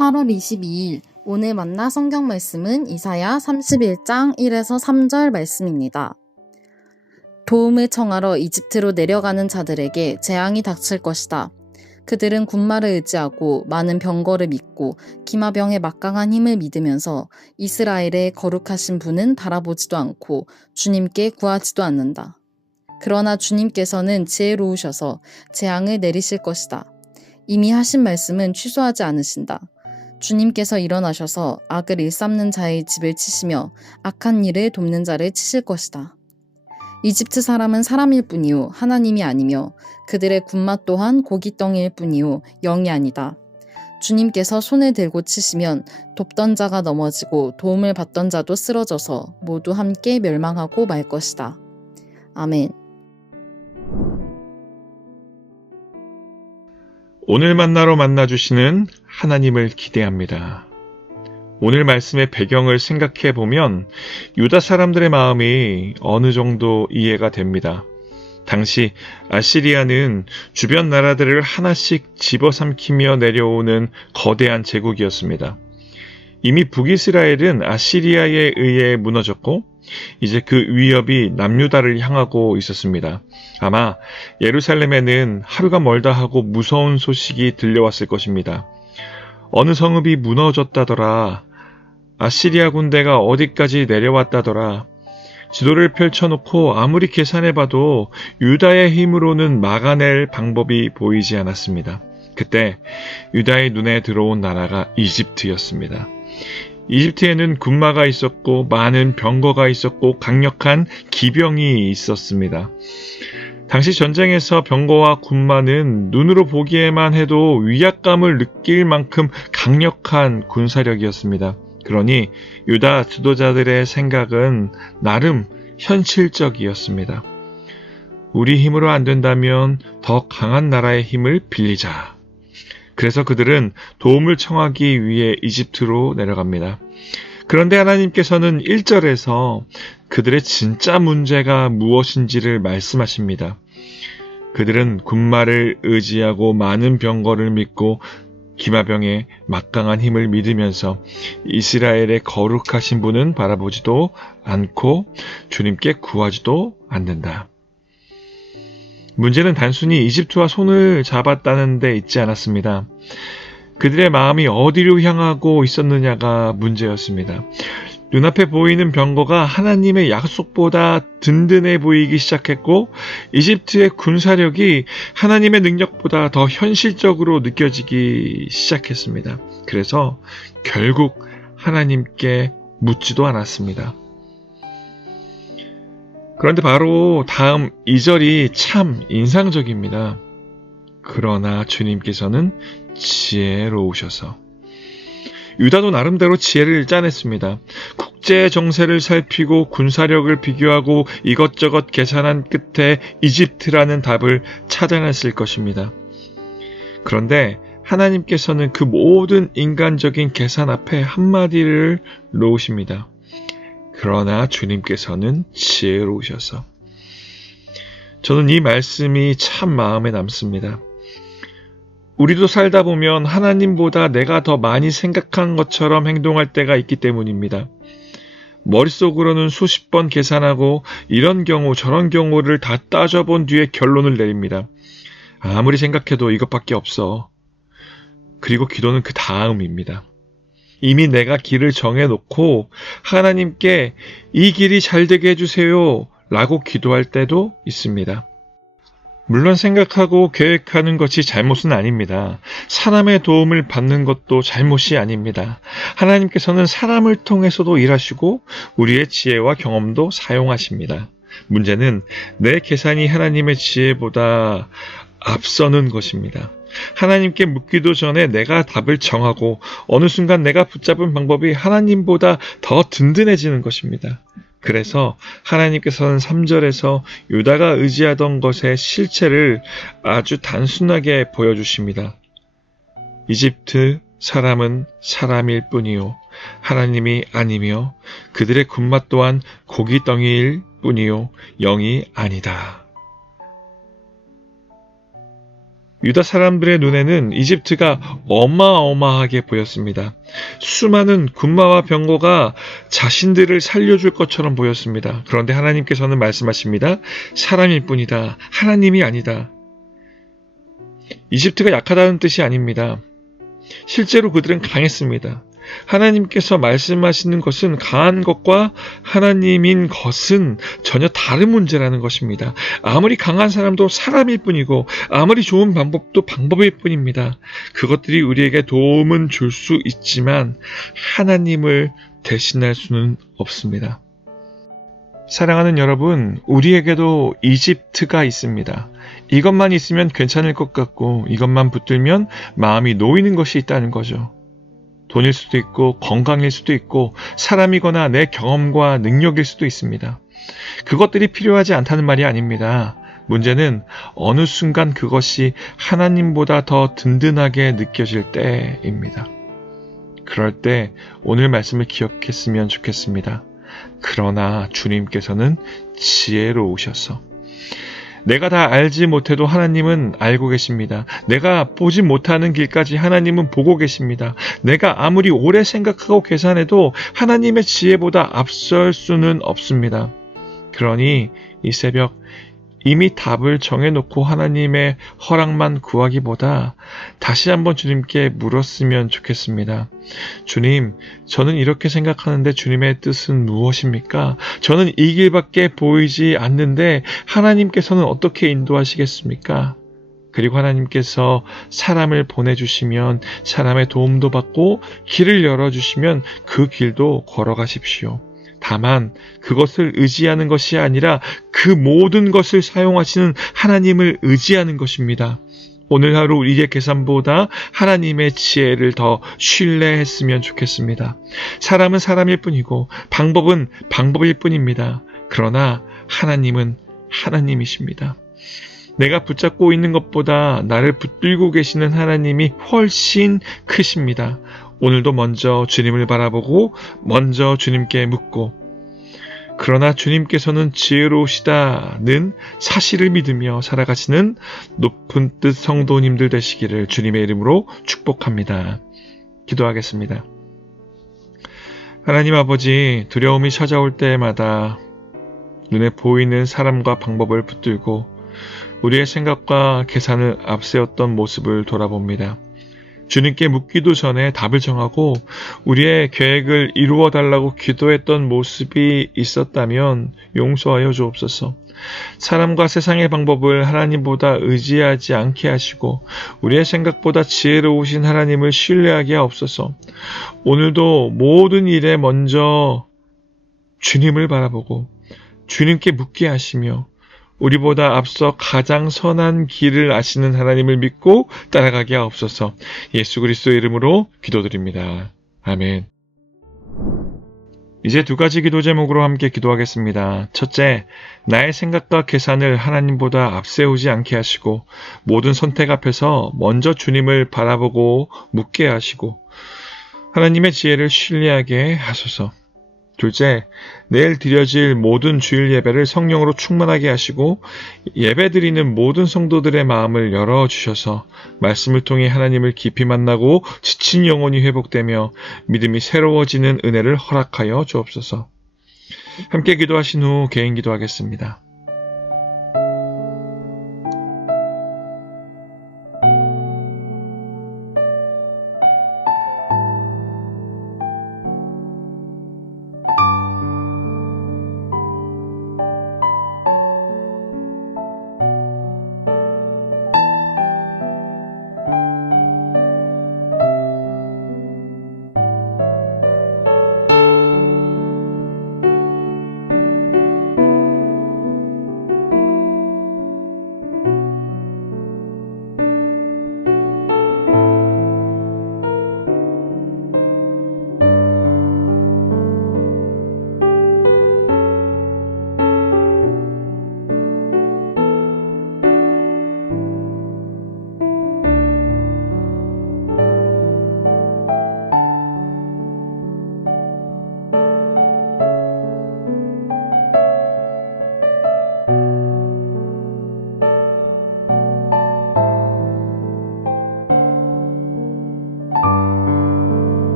8월 22일 오늘 만나 성경 말씀은 이사야 31장 1에서 3절 말씀입니다. 도움을 청하러 이집트로 내려가는 자들에게 재앙이 닥칠 것이다. 그들은 군마를 의지하고 많은 병거를 믿고 기마병의 막강한 힘을 믿으면서 이스라엘의 거룩하신 분은 바라보지도 않고 주님께 구하지도 않는다. 그러나 주님께서는 지혜로우셔서 재앙을 내리실 것이다. 이미 하신 말씀은 취소하지 않으신다. 주님께서 일어나셔서 악을 일삼는 자의 집을 치시며 악한 일을 돕는 자를 치실 것이다. 이집트 사람은 사람일 뿐이요 하나님이 아니며 그들의 군마 또한 고깃덩이일 뿐이요 영이 아니다. 주님께서 손을 들고 치시면 돕던 자가 넘어지고 도움을 받던 자도 쓰러져서 모두 함께 멸망하고 말 것이다. 아멘. 오늘 만나러 만나주시는 하나님을 기대합니다. 오늘 말씀의 배경을 생각해 보면 유다 사람들의 마음이 어느 정도 이해가 됩니다. 당시 아시리아는 주변 나라들을 하나씩 집어삼키며 내려오는 거대한 제국이었습니다. 이미 북이스라엘은 아시리아에 의해 무너졌고 이제 그 위협이 남유다를 향하고 있었습니다. 아마 예루살렘에는 하루가 멀다 하고 무서운 소식이 들려왔을 것입니다. 어느 성읍이 무너졌다더라. 아시리아 군대가 어디까지 내려왔다더라. 지도를 펼쳐놓고 아무리 계산해봐도 유다의 힘으로는 막아낼 방법이 보이지 않았습니다. 그때 유다의 눈에 들어온 나라가 이집트였습니다. 이집트에는 군마가 있었고 많은 병거가 있었고 강력한 기병이 있었습니다. 당시 전쟁에서 병거와 군마는 눈으로 보기에만 해도 위압감을 느낄 만큼 강력한 군사력이었습니다. 그러니 유다 지도자들의 생각은 나름 현실적이었습니다. 우리 힘으로 안 된다면 더 강한 나라의 힘을 빌리자. 그래서 그들은 도움을 청하기 위해 이집트로 내려갑니다. 그런데 하나님께서는 1절에서 그들의 진짜 문제가 무엇인지를 말씀하십니다. 그들은 군마를 의지하고 많은 병거를 믿고 기마병의 막강한 힘을 믿으면서 이스라엘의 거룩하신 분은 바라보지도 않고 주님께 구하지도 않는다. 문제는 단순히 이집트와 손을 잡았다는 데 있지 않았습니다. 그들의 마음이 어디로 향하고 있었느냐가 문제였습니다. 눈앞에 보이는 병거가 하나님의 약속보다 든든해 보이기 시작했고 이집트의 군사력이 하나님의 능력보다 더 현실적으로 느껴지기 시작했습니다. 그래서 결국 하나님께 묻지도 않았습니다. 그런데 바로 다음 2절이 참 인상적입니다. 그러나 주님께서는 지혜로우셔서 유다도 나름대로 지혜를 짜냈습니다. 국제 정세를 살피고 군사력을 비교하고 이것저것 계산한 끝에 이집트라는 답을 찾아냈을 것입니다. 그런데 하나님께서는 그 모든 인간적인 계산 앞에 한마디를 놓으십니다. 그러나 주님께서는 지혜로우셔서. 저는 이 말씀이 참 마음에 남습니다. 우리도 살다 보면 하나님보다 내가 더 많이 생각한 것처럼 행동할 때가 있기 때문입니다. 머릿속으로는 수십 번 계산하고 이런 경우 저런 경우를 다 따져본 뒤에 결론을 내립니다. 아무리 생각해도 이것밖에 없어. 그리고 기도는 그 다음입니다. 이미 내가 길을 정해놓고 하나님께 이 길이 잘 되게 해주세요 라고 기도할 때도 있습니다. 물론 생각하고 계획하는 것이 잘못은 아닙니다. 사람의 도움을 받는 것도 잘못이 아닙니다. 하나님께서는 사람을 통해서도 일하시고 우리의 지혜와 경험도 사용하십니다. 문제는 내 계산이 하나님의 지혜보다 앞서는 것입니다. 하나님께 묻기도 전에 내가 답을 정하고 어느 순간 내가 붙잡은 방법이 하나님보다 더 든든해지는 것입니다. 그래서 하나님께서는 3절에서 유다가 의지하던 것의 실체를 아주 단순하게 보여주십니다. 이집트 사람은 사람일 뿐이요 하나님이 아니며 그들의 군마 또한 고깃덩이일 뿐이요 영이 아니다. 유다 사람들의 눈에는 이집트가 어마어마하게 보였습니다. 수많은 군마와 병거가 자신들을 살려줄 것처럼 보였습니다. 그런데 하나님께서는 말씀하십니다. 사람일 뿐이다. 하나님이 아니다. 이집트가 약하다는 뜻이 아닙니다. 실제로 그들은 강했습니다. 하나님께서 말씀하시는 것은 강한 것과 하나님인 것은 전혀 다른 문제라는 것입니다. 아무리 강한 사람도 사람일 뿐이고 아무리 좋은 방법도 방법일 뿐입니다. 그것들이 우리에게 도움은 줄 수 있지만 하나님을 대신할 수는 없습니다. 사랑하는 여러분, 우리에게도 이집트가 있습니다. 이것만 있으면 괜찮을 것 같고 이것만 붙들면 마음이 놓이는 것이 있다는 거죠. 돈일 수도 있고 건강일 수도 있고 사람이거나 내 경험과 능력일 수도 있습니다. 그것들이 필요하지 않다는 말이 아닙니다. 문제는 어느 순간 그것이 하나님보다 더 든든하게 느껴질 때입니다. 그럴 때 오늘 말씀을 기억했으면 좋겠습니다. 그러나 주님께서는 지혜로우셔서 내가 다 알지 못해도 하나님은 알고 계십니다. 내가 보지 못하는 길까지 하나님은 보고 계십니다. 내가 아무리 오래 생각하고 계산해도 하나님의 지혜보다 앞설 수는 없습니다. 그러니 이 새벽 이미 답을 정해놓고 하나님의 허락만 구하기보다 다시 한번 주님께 물었으면 좋겠습니다. 주님, 저는 이렇게 생각하는데 주님의 뜻은 무엇입니까? 저는 이 길밖에 보이지 않는데 하나님께서는 어떻게 인도하시겠습니까? 그리고 하나님께서 사람을 보내주시면 사람의 도움도 받고 길을 열어주시면 그 길도 걸어가십시오. 다만 그것을 의지하는 것이 아니라 그 모든 것을 사용하시는 하나님을 의지하는 것입니다. 오늘 하루 우리의 계산보다 하나님의 지혜를 더 신뢰했으면 좋겠습니다. 사람은 사람일 뿐이고 방법은 방법일 뿐입니다. 그러나 하나님은 하나님이십니다. 내가 붙잡고 있는 것보다 나를 붙들고 계시는 하나님이 훨씬 크십니다. 오늘도 먼저 주님을 바라보고 먼저 주님께 묻고 그러나 주님께서는 지혜로우시다는 사실을 믿으며 살아가시는 높은 뜻 성도님들 되시기를 주님의 이름으로 축복합니다. 기도하겠습니다. 하나님 아버지, 두려움이 찾아올 때마다 눈에 보이는 사람과 방법을 붙들고 우리의 생각과 계산을 앞세웠던 모습을 돌아봅니다. 주님께 묻기도 전에 답을 정하고 우리의 계획을 이루어 달라고 기도했던 모습이 있었다면 용서하여 주옵소서. 사람과 세상의 방법을 하나님보다 의지하지 않게 하시고 우리의 생각보다 지혜로우신 하나님을 신뢰하게 하옵소서. 오늘도 모든 일에 먼저 주님을 바라보고 주님께 묻게 하시며 우리보다 앞서 가장 선한 길을 아시는 하나님을 믿고 따라가게 하옵소서. 예수 그리스도의 이름으로 기도드립니다. 아멘. 이제 두 가지 기도 제목으로 함께 기도하겠습니다. 첫째, 나의 생각과 계산을 하나님보다 앞세우지 않게 하시고 모든 선택 앞에서 먼저 주님을 바라보고 묻게 하시고 하나님의 지혜를 신뢰하게 하소서. 둘째, 내일 드려질 모든 주일 예배를 성령으로 충만하게 하시고 예배드리는 모든 성도들의 마음을 열어주셔서 말씀을 통해 하나님을 깊이 만나고 지친 영혼이 회복되며 믿음이 새로워지는 은혜를 허락하여 주옵소서. 함께 기도하신 후 개인 기도하겠습니다.